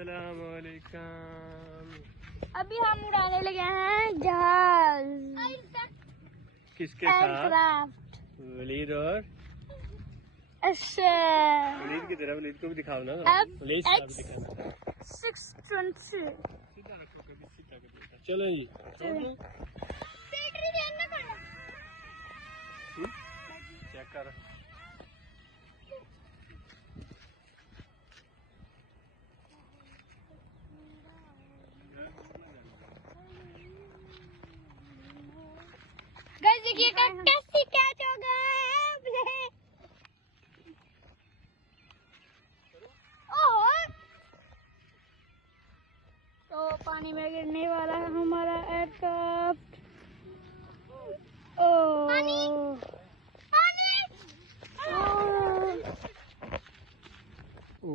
अस्सलामुअलैकुम। अभी हम उड़ाने लगे हैं जहाज। किसके साथ? वलीद और अच्छा वलीद की तरह। वलीद को भी दिखाओ ना। वलीद साहब भी दिखाना। 620 सीधा रखो, कभी सीधा कर देता। चलो जी चेक कर। गाइस देखिए कैसी कैच हो गए। तो पानी में गिरने वाला है हमारा एयरक्राफ्ट।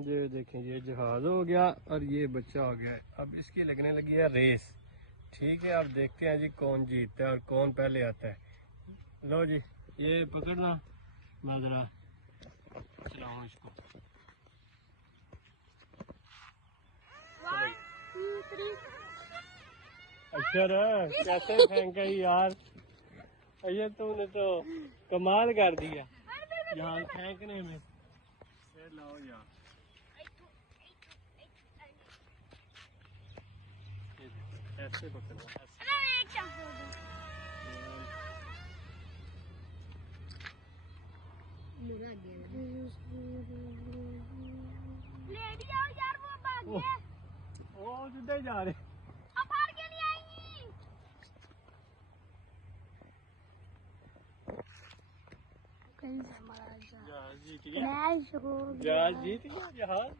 ये देखें, ये जहाज हो गया और ये बच्चा हो गया। अब इसकी लगने लगी है रेस। ठीक है, अब देखते हैं जी कौन जीतता है और कौन पहले आता है। लो जी, ये पकड़ना, मैं जरा चलाऊं इसको। 1 2 3। अच्छा कैसे फेंका यार, ये तुमने तो कमाल कर दिया यहाँ फेंकने में। लाओ यार, ऐसे पकड़ना। वो सीधे जा रहे। जहाज जीत गया, जहाज जीत गया जहाज।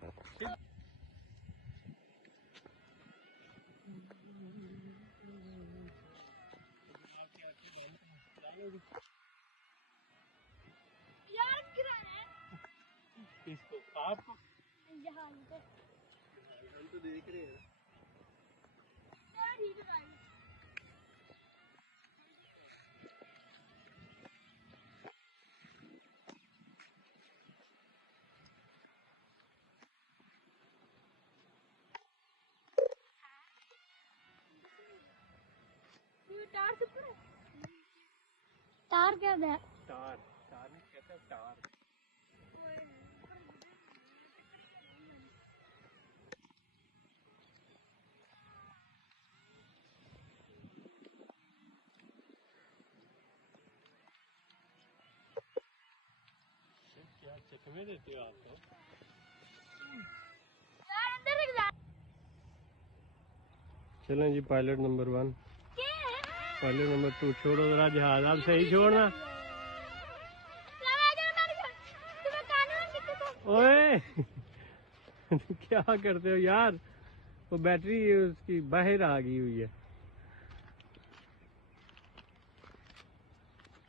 किसको? आपको? जहाज को हम तो देख रहे हैं। तार क्या है? तार, तार नहीं कहते, तार। क्या चकमे देते हो आप तो। चलें जी, पायलट नंबर 1, पायलट नंबर 2 छोड़ो जरा जहाज। आप सही छोड़ना। ओए क्या करते हो यार, वो बैटरी उसकी बाहर आ गई हुई है।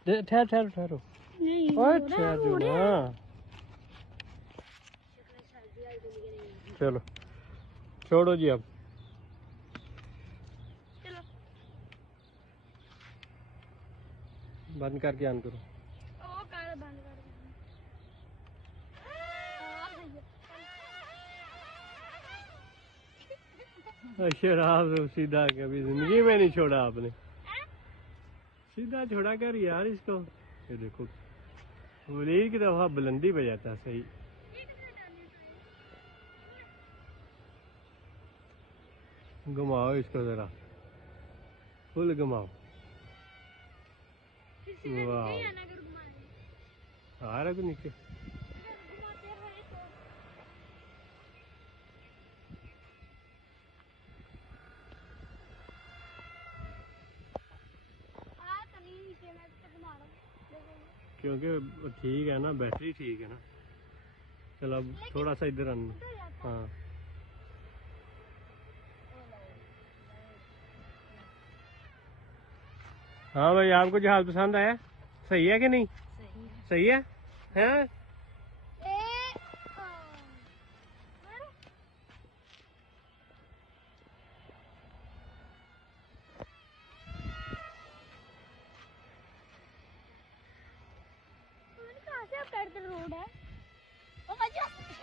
ठहरो ठहरो, ठहरो ना। चलो छोड़ो जी, अब बंद करके ऑन करो। शराब सीधा कभी जिंदगी में नहीं छोड़ा आपने। सीधा छोड़ा कर यार इसको। ये देखो, वलीद की दफा बुलंदी पे जाता है। सही घुमाओ इसको जरा, फुल घुमाओ। वाह, आ रहा तो नीचे। क्योंकि ठीक है ना, बैटरी ठीक है ना। चलो अब थोड़ा सा इधर आना। हाँ हाँ भाई, आपको जहाज पसंद आया? सही है कि नहीं? सही है, हैं?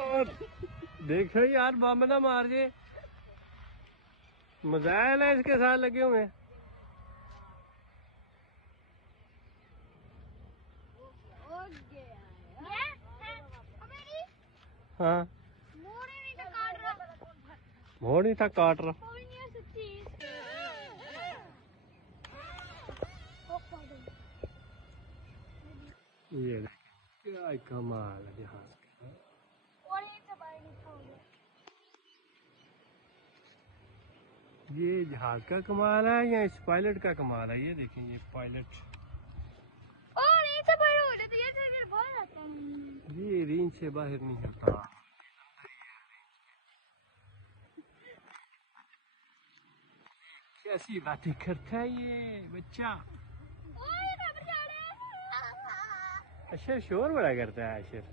और देखो यार, बम ना मार जे। मिसाइल है इसके साथ लगे हुए हैं। हाँ मोड़ नहीं था काट रहा। ये देख, क्या कमाल है जहाज का। ये जहाज का कमाल है या इस पायलट का कमाल है? ये देखें, ये पायलट ये रेंज से बाहर नहीं होता। कैसी बातें करता है ये बच्चा। अशर शोर बड़ा करता है। अशर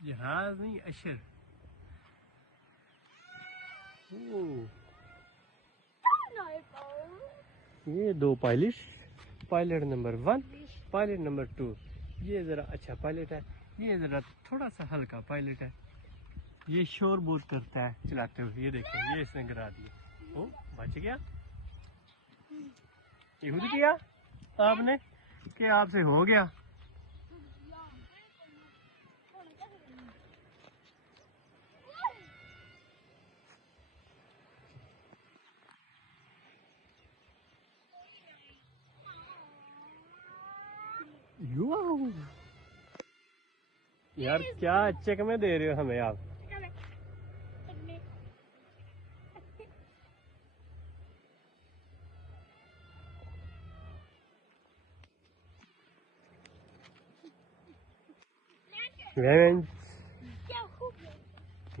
जहाज नहीं, अशर। ये दो pilot, pilot number 1, pilot number 2। ये जरा अच्छा पायलट है, ये जरा थोड़ा सा हल्का पायलट है। ये शोर बहुत करता है चलाते हुए। ये देखें, ये इसने गिरा दिया। ओ बच गया। ये खुद किया आपने कि आपसे हो गया? यार क्या चेक में दे रहे हो हमें आप?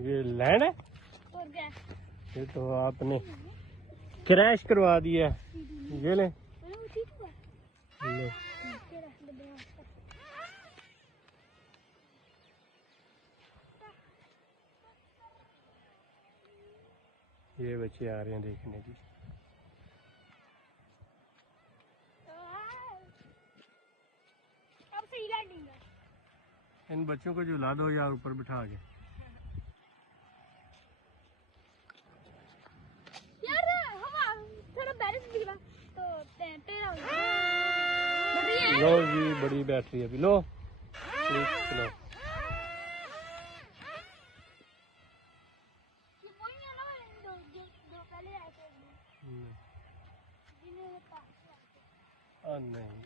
ये लैंड है। ये तो आपने क्रैश करवा दिया। ये ले, ले। ये बच्चे आ रहे हैं देखने की। इन बच्चों को झुला दो यार ऊपर बिठा के। लो जी, बड़ी बैटरी अभी लो, चलो। नहीं